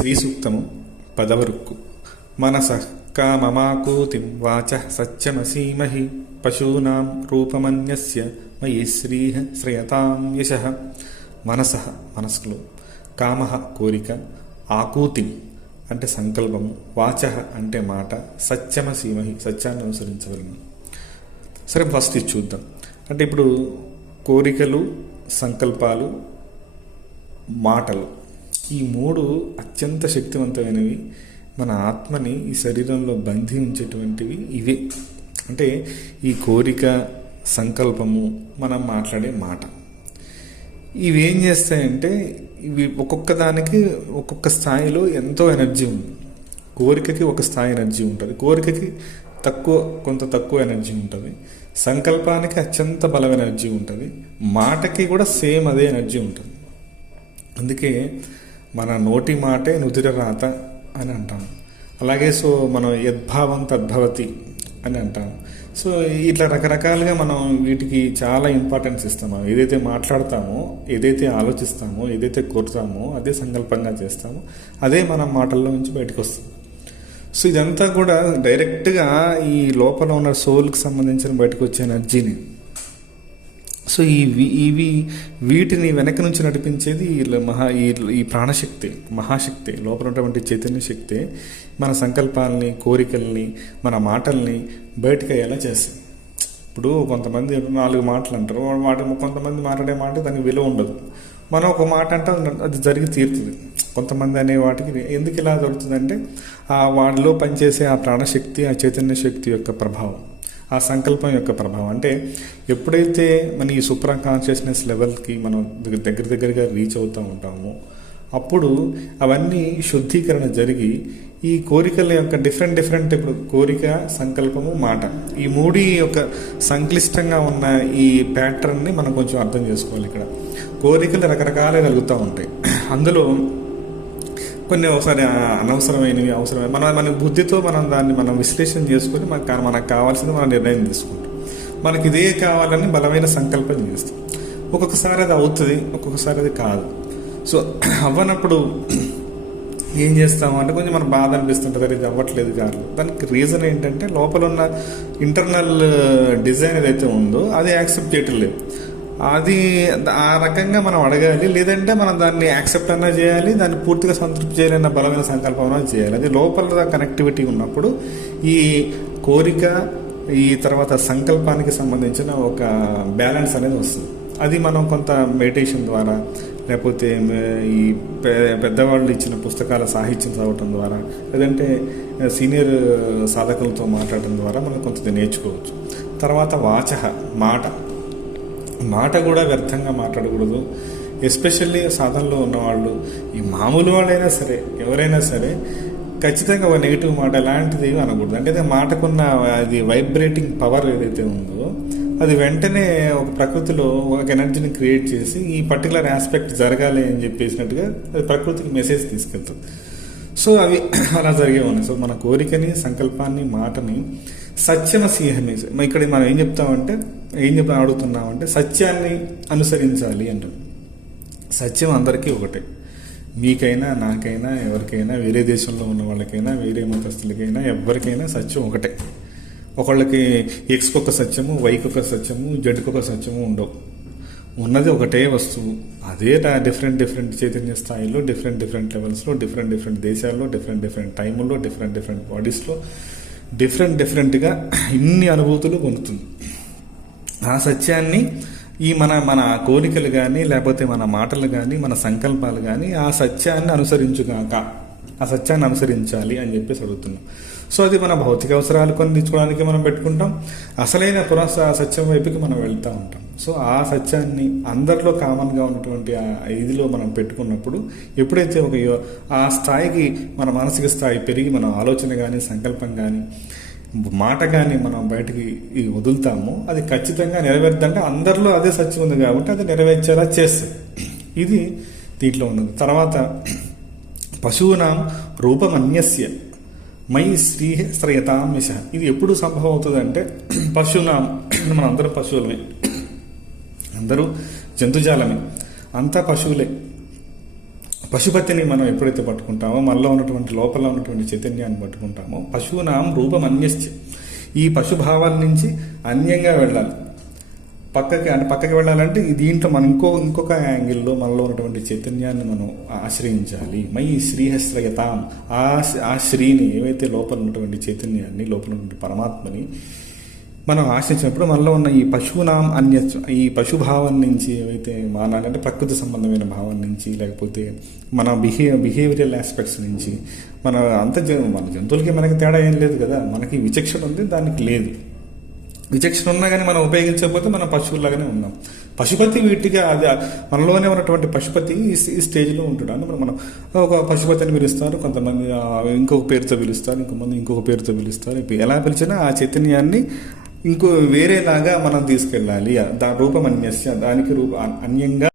శ్రీ సూక్తము పదవరుక్కు మనస కామమాకూతిం వాచ సత్యమసీమహి పశూనాం రూపమన్యస్య మయి శ్రీ శ్రయతాం యశ. మనస మనస్సులో కామ కోరిక ఆకూతి అంటే సంకల్పము వాచ అంటే మాట సత్యమసీమహి సత్యాన్ని అనుసరించవలను. సరే ఫస్ట్ ఇది చూద్దాం. అంటే ఇప్పుడు కోరికలు సంకల్పాలు మాటలు. ఈ మూడు అత్యంత శక్తివంతమైనవి. మన ఆత్మని ఈ శరీరంలో బంధి ఉంచేటువంటివి ఇవే. అంటే ఈ కోరిక సంకల్పము మనం మాట్లాడే మాట. ఇవేం చేస్తాయంటే ఇవి ఒక్కొక్క దానికి ఒక్కొక్క స్థాయిలో ఎంతో ఎనర్జీ ఉంది. కోరికకి ఒక స్థాయి ఎనర్జీ ఉంటుంది. కోరికకి తక్కువ కొంత తక్కువ ఎనర్జీ ఉంటుంది. సంకల్పానికి అత్యంత బలం ఎనర్జీ ఉంటుంది. మాటకి కూడా సేమ్ అదే ఎనర్జీ ఉంటుంది. అందుకే మన నోటి మాటే నుదిర రాత అని అంటాం. అలాగే సో మనం యద్భావం తద్భవతి అని అంటాం. సో ఇట్లా రకరకాలుగా మనం వీటికి చాలా ఇంపార్టెన్స్ ఇస్తాము ఏదైతే మాట్లాడతామో ఏదైతే ఆలోచిస్తామో ఏదైతే కోరుతామో అదే సంకల్పంగా చేస్తామో అదే మన మాటల్లో నుంచి బయటకు వస్తుంది సో ఇదంతా కూడా డైరెక్ట్గా ఈ లోపల ఉన్న సోల్కి సంబంధించిన బయటకు వచ్చే ఎనర్జీని సో ఈ ఇవి వీటిని వెనక నుంచి నడిపించేది మహా ఈ ఈ ప్రాణశక్తి మహాశక్తి లోపల ఉన్నటువంటి చైతన్య శక్తి మన సంకల్పాలని కోరికల్ని మన మాటల్ని బయటకు అయ్యేలా చేస్తుంది ఇప్పుడు కొంతమంది నాలుగు మాటలు అంటారు వాటి కొంతమంది మాట్లాడే మాట దానికి విలువ ఉండదు. మనం ఒక మాట అంటే అది జరిగి తీరుతుంది. కొంతమంది అనే వాటికి ఎందుకు ఇలా జరుగుతుందంటే ఆ వాడిలో పనిచేసే ఆ ప్రాణశక్తి ఆ చైతన్య శక్తి యొక్క ప్రభావం. ఆ సంకల్పం యొక్క ప్రభావం. అంటే ఎప్పుడైతే మన ఈ సూపర్ కాన్షియస్నెస్ లెవెల్కి మనం దగ్గర దగ్గరగా రీచ్ అవుతూ ఉంటామో అప్పుడు అవన్నీ శుద్ధీకరణ జరిగి ఈ కోరికల యొక్క డిఫరెంట్ డిఫరెంట్ ఇప్పుడు కోరిక సంకల్పము మాట ఈ మూడి యొక్క సంక్లిష్టంగా ఉన్న ఈ ప్యాటర్న్ని మనం కొంచెం అర్థం చేసుకోవాలి ఇక్కడ. కోరికలు రకరకాలుగా కలుగుతూ ఉంటాయి. అందులో కొన్ని ఒకసారి అనవసరమైనవి అవసరమైన మన మన బుద్ధితో మనం దాన్ని మనం విశ్లేషణ చేసుకొని మనకు మనకు కావాల్సింది మనం నిర్ణయం తీసుకుంటాం. మనకి ఇదే కావాలని బలమైన సంకల్పం చేస్తాం. ఒక్కొక్కసారి అది అవుతుంది ఒక్కొక్కసారి అది కాదు. సో అవ్వనప్పుడు ఏం చేస్తాము అంటే కొంచెం మన బాధ అనిపిస్తుంటుంది అది అవ్వట్లేదు కాదు దానికి రీజన్ ఏంటంటే లోపల ఉన్న ఇంటర్నల్ డిజైన్ ఏదైతే ఉందో అది యాక్సెప్ట్ చేయటం లేదు. అది ఆ రకంగా మనం అడగాలి. లేదంటే మనం దాన్ని యాక్సెప్ట్ అన్నా చేయాలి దాన్ని పూర్తిగా సంతృప్తి చేయాలన్న బలమైన సంకల్పం చేయాలి. అది లోపల కనెక్టివిటీ ఉన్నప్పుడు ఈ కోరిక ఈ తర్వాత సంకల్పానికి సంబంధించిన ఒక బ్యాలెన్స్ అనేది వస్తుంది. అది మనం కొంత మెడిటేషన్ ద్వారా లేకపోతే ఈ పెద్దవాళ్ళు ఇచ్చిన పుస్తకాల సాహిత్యం చదవటం ద్వారా లేదంటే సీనియర్ సాధకులతో మాట్లాడటం ద్వారా మనం కొంత నేర్చుకోవచ్చు. తర్వాత వాచ మాట. మాట కూడా వ్యర్థంగా మాట్లాడకూడదు. ఎస్పెషల్లీ సాధనలో ఉన్నవాళ్ళు ఈ మామూలు వాళ్ళైనా సరే ఎవరైనా సరే ఖచ్చితంగా ఒక నెగిటివ్ మాట ఎలాంటిది అనకూడదు. అంటే మాటకున్న అది వైబ్రేటింగ్ పవర్ ఏదైతే ఉందో అది వెంటనే ఒక ప్రకృతిలో ఒక ఎనర్జీని క్రియేట్ చేసి ఈ పర్టికులర్ ఆస్పెక్ట్ జరగాలి అని చెప్పేసినట్టుగా అది ప్రకృతికి మెసేజ్ తీసుకెళ్తుంది. సో అవి అలా జరిగేవాడిని ఉన్నాయి. సో మన కోరికని సంకల్పాన్ని మాటని సత్యమ సీహమే. ఇక్కడ మనం ఏం చెప్తామంటే ఏం చెప్తా అడుగుతున్నామంటే సత్యాన్ని అనుసరించాలి అంటాం. సత్యం అందరికీ ఒకటే. మీకైనా నాకైనా ఎవరికైనా వేరే దేశంలో ఉన్న వాళ్ళకైనా వేరే మతస్థులకైనా ఎవరికైనా సత్యం ఒకటే. ఒకళ్ళకి ఎక్స్కి ఒక సత్యము వైకి ఒక సత్యము జడ్కి ఒక సత్యము ఉండవు. ఉన్నది ఒకటే వస్తువు. అదే డిఫరెంట్ డిఫరెంట్ చైతన్య స్థాయిలో డిఫరెంట్ డిఫరెంట్ లెవెల్స్లో డిఫరెంట్ డిఫరెంట్ దేశాల్లో డిఫరెంట్ డిఫరెంట్ టైముల్లో డిఫరెంట్ డిఫరెంట్ బాడీస్లో డిఫరెంట్ డిఫరెంట్గా ఇన్ని అనుభూతులు పొందుతుంది. ఆ సత్యాన్ని ఈ మన మన కోరికలు కానీ లేకపోతే మన మాటలు కానీ మన సంకల్పాలు కానీ ఆ సత్యాన్ని అనుసరించుగాక ఆ సత్యాన్ని అనుసరించాలి అని చెప్పేసి అడుగుతున్నాం. సో అది మన భౌతిక అవసరాలు కొన్ని తీర్చుకోవడానికి మనం పెట్టుకుంటాం. అసలైన పునః సత్యం వైపుకి మనం వెళ్తూ ఉంటాం. సో ఆ సత్యాన్ని అందరిలో కామన్గా ఉన్నటువంటి ఆ ఇదిలో మనం పెట్టుకున్నప్పుడు ఎప్పుడైతే ఒక ఆ స్థాయికి మన మానసిక స్థాయి పెరిగి మన ఆలోచన కానీ సంకల్పం కానీ మాట కానీ మనం బయటికి వదులుతామో అది ఖచ్చితంగా నెరవేరుద్దంటే అందరిలో అదే సత్యం ఉంది కాబట్టి అది నెరవేర్చేలా చేస్తుంది ఇది దీంట్లో ఉన్నది. తర్వాత పశువునాం రూపమన్యస్య. మై శ్రీ శ్రయతాం విష ఇది ఎప్పుడు సంభవం అవుతుందంటే పశువునాం మన అందరం పశువులమే. అందరూ జంతుజాలమే. అంతా పశువులే. పశుపతిని మనం ఎప్పుడైతే పట్టుకుంటామో మనలో ఉన్నటువంటి లోపల ఉన్నటువంటి చైతన్యాన్ని పట్టుకుంటామో పశువునాం రూపం అన్యశ్చ ఈ పశుభావాల నుంచి అన్యంగా వెళ్ళాలి. పక్కకి అంటే పక్కకి వెళ్ళాలంటే దీంట్లో మనం ఇంకో ఇంకొక యాంగిల్లో మనలో ఉన్నటువంటి చైతన్యాన్ని మనం ఆశ్రయించాలి. మై శ్రీహస్రయతాం ఆ ఆ శ్రీని ఏవైతే లోపల ఉన్నటువంటి చైతన్యాన్ని లోపల ఉన్నటువంటి పరమాత్మని మనం ఆశ్రయించినప్పుడు మనలో ఉన్న ఈ పశువునాం అన్య ఈ పశుభావం నుంచి ఏవైతే మానాన్ని అంటే ప్రకృతి సంబంధమైన భావం నుంచి లేకపోతే మన బిహే బిహేవియరల్ ఆస్పెక్ట్స్ నుంచి మన అంత మన జంతువులకి మనకి తేడా ఏం లేదు కదా. మనకి విచక్షణ ఉంది దానికి లేదు. విచక్షణ ఉన్నా కానీ మనం ఉపయోగించకపోతే మనం పశువులాగానే ఉన్నాం పశుపతి వీటికి అది మనలోనే ఉన్నటువంటి పశుపతి ఈ స్టేజ్లో ఉంటాడు అంటే మనం ఒక పశుపతిని పిలుస్తారు కొంతమంది ఇంకొక పేరుతో పిలుస్తారు ఇంకొంతమంది ఇంకొక పేరుతో పిలుస్తారు. ఇప్పుడు ఎలా పిలిచినా ఆ చైతన్యాన్ని ఇంకో వేరేలాగా మనం తీసుకెళ్ళాలి. దాని రూపం అన్యస్య దానికి రూప అన్యంగా